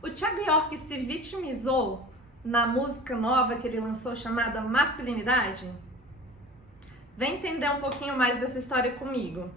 O Thiago York se vitimizou na música nova que ele lançou chamada Masculinidade? Vem entender um pouquinho mais dessa história comigo.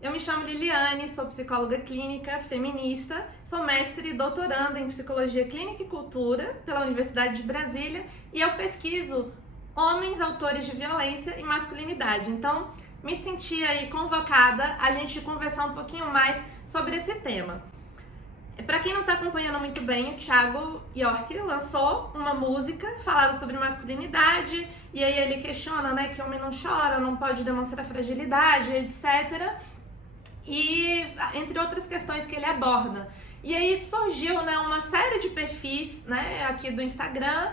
Eu me chamo Liliane, sou psicóloga clínica, feminista, sou mestre e doutoranda em Psicologia Clínica e Cultura pela Universidade de Brasília e eu pesquiso homens autores de violência e masculinidade. Então, me senti aí convocada a gente conversar um pouquinho mais sobre esse tema. Para quem não está acompanhando muito bem, o Thiago York lançou uma música falando sobre masculinidade e aí ele questiona, né, que homem não chora, não pode demonstrar fragilidade, etc. E entre outras questões que ele aborda. E aí surgiu, né, uma série de perfis, né, aqui do Instagram,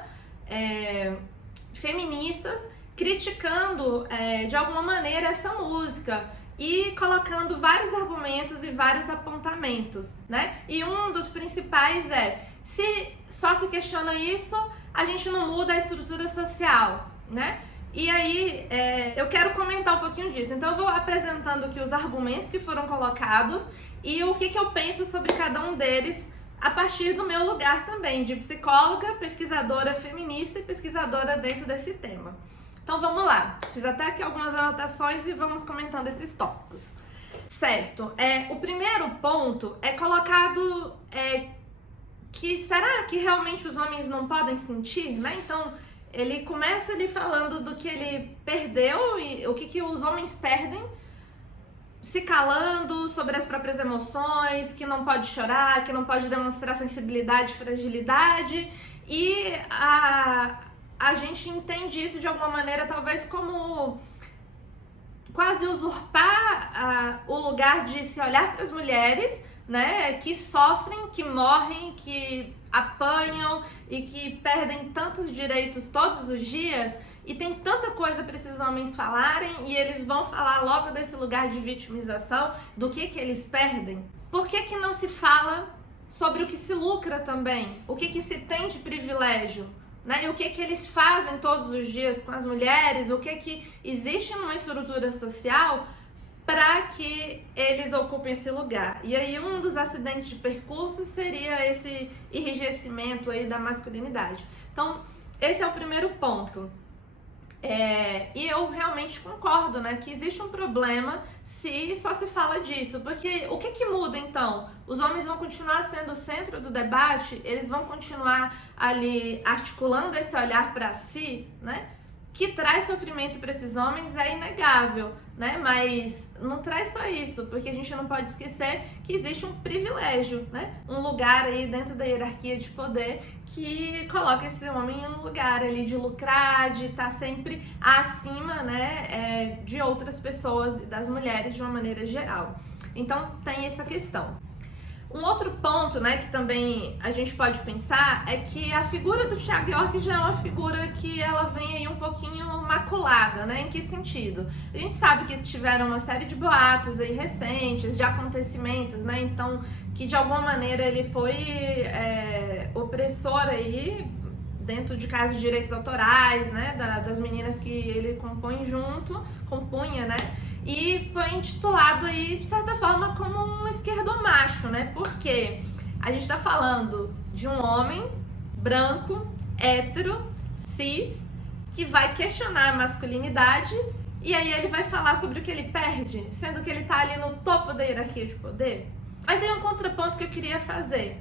feministas, criticando de alguma maneira essa música e colocando vários argumentos e vários apontamentos, né? E um dos principais se só se questiona isso, a gente não muda a estrutura social, né? E aí, eu quero comentar um pouquinho disso. Então, eu vou apresentando aqui os argumentos que foram colocados e o que eu penso sobre cada um deles a partir do meu lugar também, de psicóloga, pesquisadora feminista e pesquisadora dentro desse tema. Então, vamos lá. Fiz até aqui algumas anotações e vamos comentando esses tópicos. Certo. O primeiro ponto é colocado que será que realmente os homens não podem sentir, né? Então, ele começa ali falando do que ele perdeu e o que os homens perdem, se calando sobre as próprias emoções, que não pode chorar, que não pode demonstrar sensibilidade, fragilidade, e a gente entende isso de alguma maneira talvez como quase usurpar o lugar de se olhar para as mulheres, né, que sofrem, que morrem, que apanham e que perdem tantos direitos todos os dias, e tem tanta coisa para esses homens falarem e eles vão falar logo desse lugar de vitimização, do que eles perdem. Por que não se fala sobre o que se lucra também? O que se tem de privilégio? Né? E o que eles fazem todos os dias com as mulheres? O que existe numa estrutura social para que eles ocupem esse lugar? E aí um dos acidentes de percurso seria esse enrijecimento aí da masculinidade. Então, esse é o primeiro ponto. E eu realmente concordo, né, que existe um problema se só se fala disso, porque o que muda então? Os homens vão continuar sendo o centro do debate, eles vão continuar ali articulando esse olhar para si, né? Que traz sofrimento para esses homens é inegável, né? Mas não traz só isso, porque a gente não pode esquecer que existe um privilégio, né? Um lugar aí dentro da hierarquia de poder que coloca esse homem em um lugar ali de lucrar, de estar sempre acima, né? De outras pessoas e das mulheres de uma maneira geral. Então tem essa questão. Um outro ponto, né, que também a gente pode pensar é que a figura do Thiago York já é uma figura que ela vem aí um pouquinho maculada, né? Em que sentido? A gente sabe que tiveram uma série de boatos aí recentes, de acontecimentos, né? Então, que de alguma maneira ele foi opressor aí dentro de casos de direitos autorais, né? Das meninas que ele compunha, né? E foi intitulado aí, de certa forma, como um esquerdomacho, né? Porque a gente tá falando de um homem branco, hétero, cis, que vai questionar a masculinidade e aí ele vai falar sobre o que ele perde, sendo que ele tá ali no topo da hierarquia de poder. Mas aí um contraponto que eu queria fazer.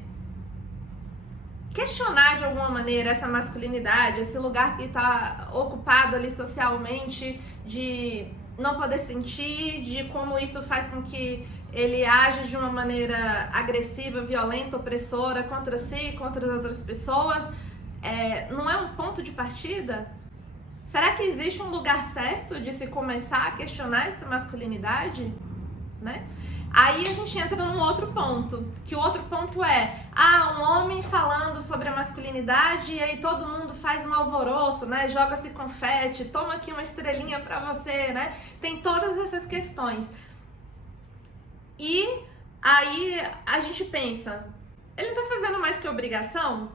Questionar de alguma maneira essa masculinidade, esse lugar que tá ocupado ali socialmente de não poder sentir, de como isso faz com que ele age de uma maneira agressiva, violenta, opressora contra si, contra as outras pessoas, não é um ponto de partida? Será que existe um lugar certo de se começar a questionar essa masculinidade? Né? Aí a gente entra num outro ponto, que o outro ponto um homem falando sobre a masculinidade e aí todo mundo faz um alvoroço, né? Joga-se confete, toma aqui uma estrelinha pra você, né? Tem todas essas questões. E aí a gente pensa, ele não tá fazendo mais que obrigação?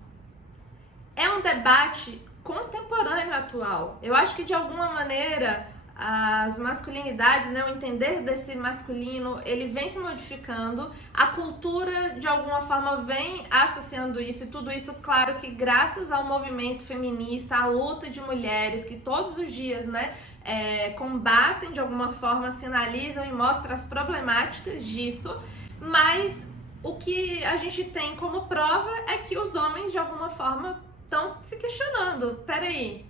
É um debate contemporâneo atual. Eu acho que de alguma maneira as masculinidades, né, o entender desse masculino, ele vem se modificando, a cultura de alguma forma vem associando isso, e tudo isso, claro que graças ao movimento feminista, à luta de mulheres que todos os dias, né, combatem de alguma forma, sinalizam e mostram as problemáticas disso, mas o que a gente tem como prova é que os homens de alguma forma estão se questionando, peraí,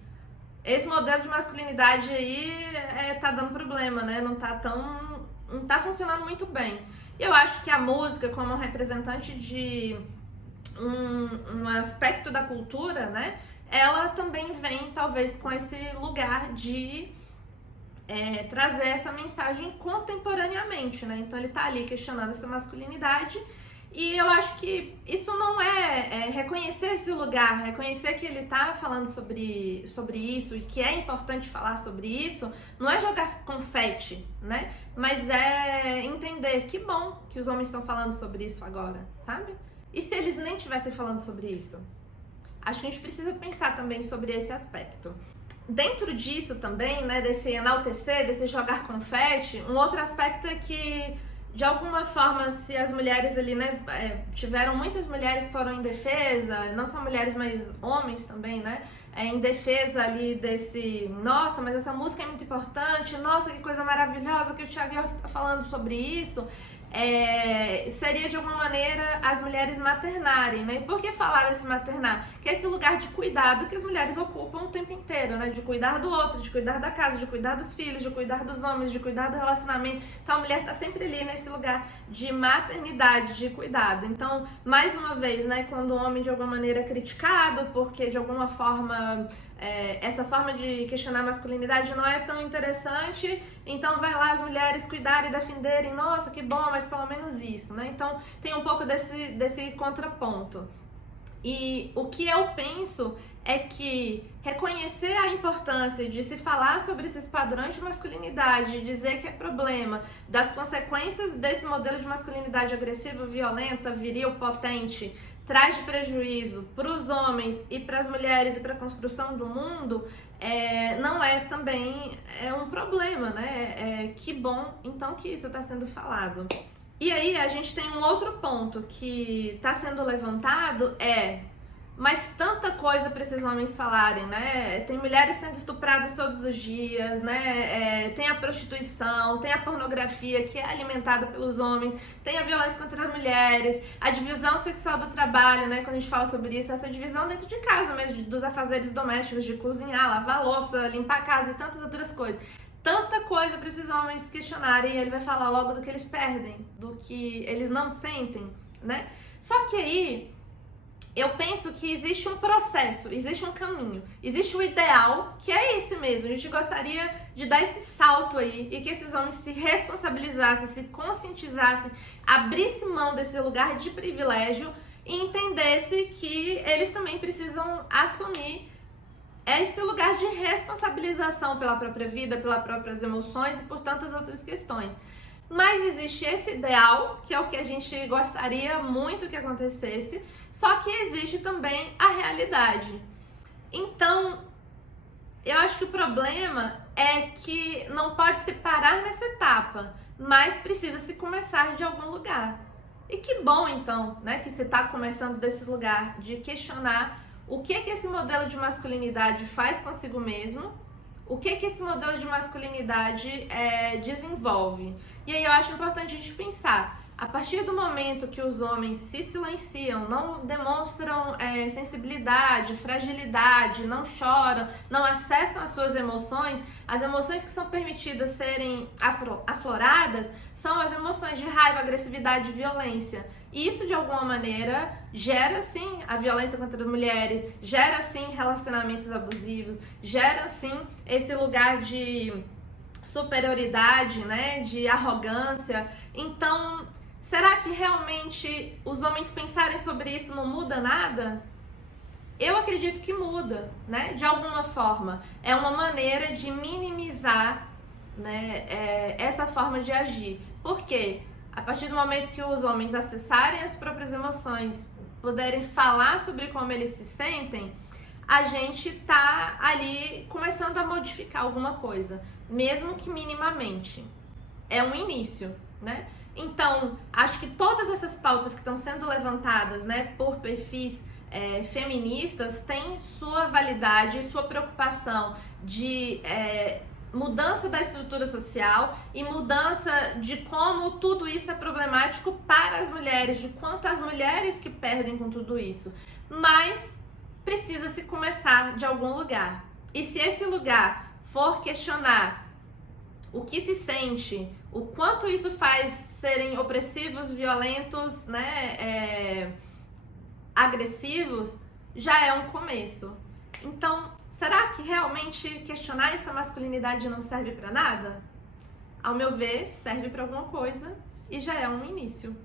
esse modelo de masculinidade aí tá dando problema, né? Não tá funcionando muito bem. E eu acho que a música, como representante de um aspecto da cultura, né? Ela também vem, talvez, com esse lugar de trazer essa mensagem contemporaneamente, né? Então ele tá ali questionando essa masculinidade. E eu acho que isso não é reconhecer esse lugar, reconhecer que ele está falando sobre isso e que é importante falar sobre isso, não é jogar confete, né? Mas é entender que bom que os homens estão falando sobre isso agora, sabe? E se eles nem estivessem falando sobre isso? Acho que a gente precisa pensar também sobre esse aspecto. Dentro disso também, né, desse enaltecer, desse jogar confete, um outro aspecto é que de alguma forma, se as mulheres ali, né, muitas mulheres foram em defesa, não só mulheres, mas homens também, né, em defesa ali desse, nossa, mas essa música é muito importante, nossa, que coisa maravilhosa que o Thiago York tá falando sobre isso, seria de alguma maneira as mulheres maternarem, né? E por que falar desse maternar? Que é esse lugar de cuidado que as mulheres ocupam o tempo inteiro, né? De cuidar do outro, de cuidar da casa, de cuidar dos filhos, de cuidar dos homens, de cuidar do relacionamento. Então a mulher tá sempre ali nesse lugar de maternidade, de cuidado. Então, mais uma vez, né? Quando o homem de alguma maneira é criticado, porque de alguma forma essa forma de questionar a masculinidade não é tão interessante, então vai lá as mulheres cuidarem e defenderem, nossa, que bom, mas pelo menos isso, né? Então tem um pouco desse contraponto. E o que eu penso é que reconhecer a importância de se falar sobre esses padrões de masculinidade, dizer que é problema, das consequências desse modelo de masculinidade agressiva, violenta, viril, potente, traz de prejuízo para os homens e para as mulheres e para a construção do mundo, não é também um problema, né? Que bom, então, que isso está sendo falado. E aí a gente tem um outro ponto que está sendo levantado, mas tanta coisa para esses homens falarem, né? Tem mulheres sendo estupradas todos os dias, né? Tem a prostituição, tem a pornografia que é alimentada pelos homens, tem a violência contra as mulheres, a divisão sexual do trabalho, né? Quando a gente fala sobre isso, essa divisão dentro de casa mesmo, dos afazeres domésticos, de cozinhar, lavar louça, limpar a casa e tantas outras coisas. Tanta coisa para esses homens questionarem, e ele vai falar logo do que eles perdem, do que eles não sentem, né? Só que aí eu penso que existe um processo, existe um caminho, existe o ideal, que é esse mesmo. A gente gostaria de dar esse salto aí e que esses homens se responsabilizassem, se conscientizassem, abrissem mão desse lugar de privilégio e entendessem que eles também precisam assumir esse lugar de responsabilização pela própria vida, pelas próprias emoções e por tantas outras questões. Mas existe esse ideal, que é o que a gente gostaria muito que acontecesse, só que existe também a realidade. Então, eu acho que o problema é que não pode se parar nessa etapa, mas precisa se começar de algum lugar. E que bom, então, né, que você está começando desse lugar de questionar o que esse modelo de masculinidade faz consigo mesmo, o que esse modelo de masculinidade desenvolve. E aí eu acho importante a gente pensar, a partir do momento que os homens se silenciam, não demonstram sensibilidade, fragilidade, não choram, não acessam as suas emoções, as emoções que são permitidas serem afloradas são as emoções de raiva, agressividade e violência. E isso, de alguma maneira, gera, sim, a violência contra as mulheres, gera, sim, relacionamentos abusivos, gera, sim, esse lugar de superioridade, né, de arrogância. Então, será que realmente os homens pensarem sobre isso não muda nada? Eu acredito que muda, né, de alguma forma. É uma maneira de minimizar, né, essa forma de agir. Por quê? A partir do momento que os homens acessarem as próprias emoções, puderem falar sobre como eles se sentem, a gente tá ali começando a modificar alguma coisa, mesmo que minimamente. É um início, né? Então, acho que todas essas pautas que estão sendo levantadas, né, por perfis feministas têm sua validade e sua preocupação de mudança da estrutura social e mudança de como tudo isso é problemático para as mulheres, de quanto as mulheres que perdem com tudo isso. Mas precisa se começar de algum lugar. E se esse lugar for questionar o que se sente, o quanto isso faz serem opressivos, violentos, né, agressivos, já é um começo. Então, será que realmente questionar essa masculinidade não serve para nada? Ao meu ver, serve para alguma coisa e já é um início.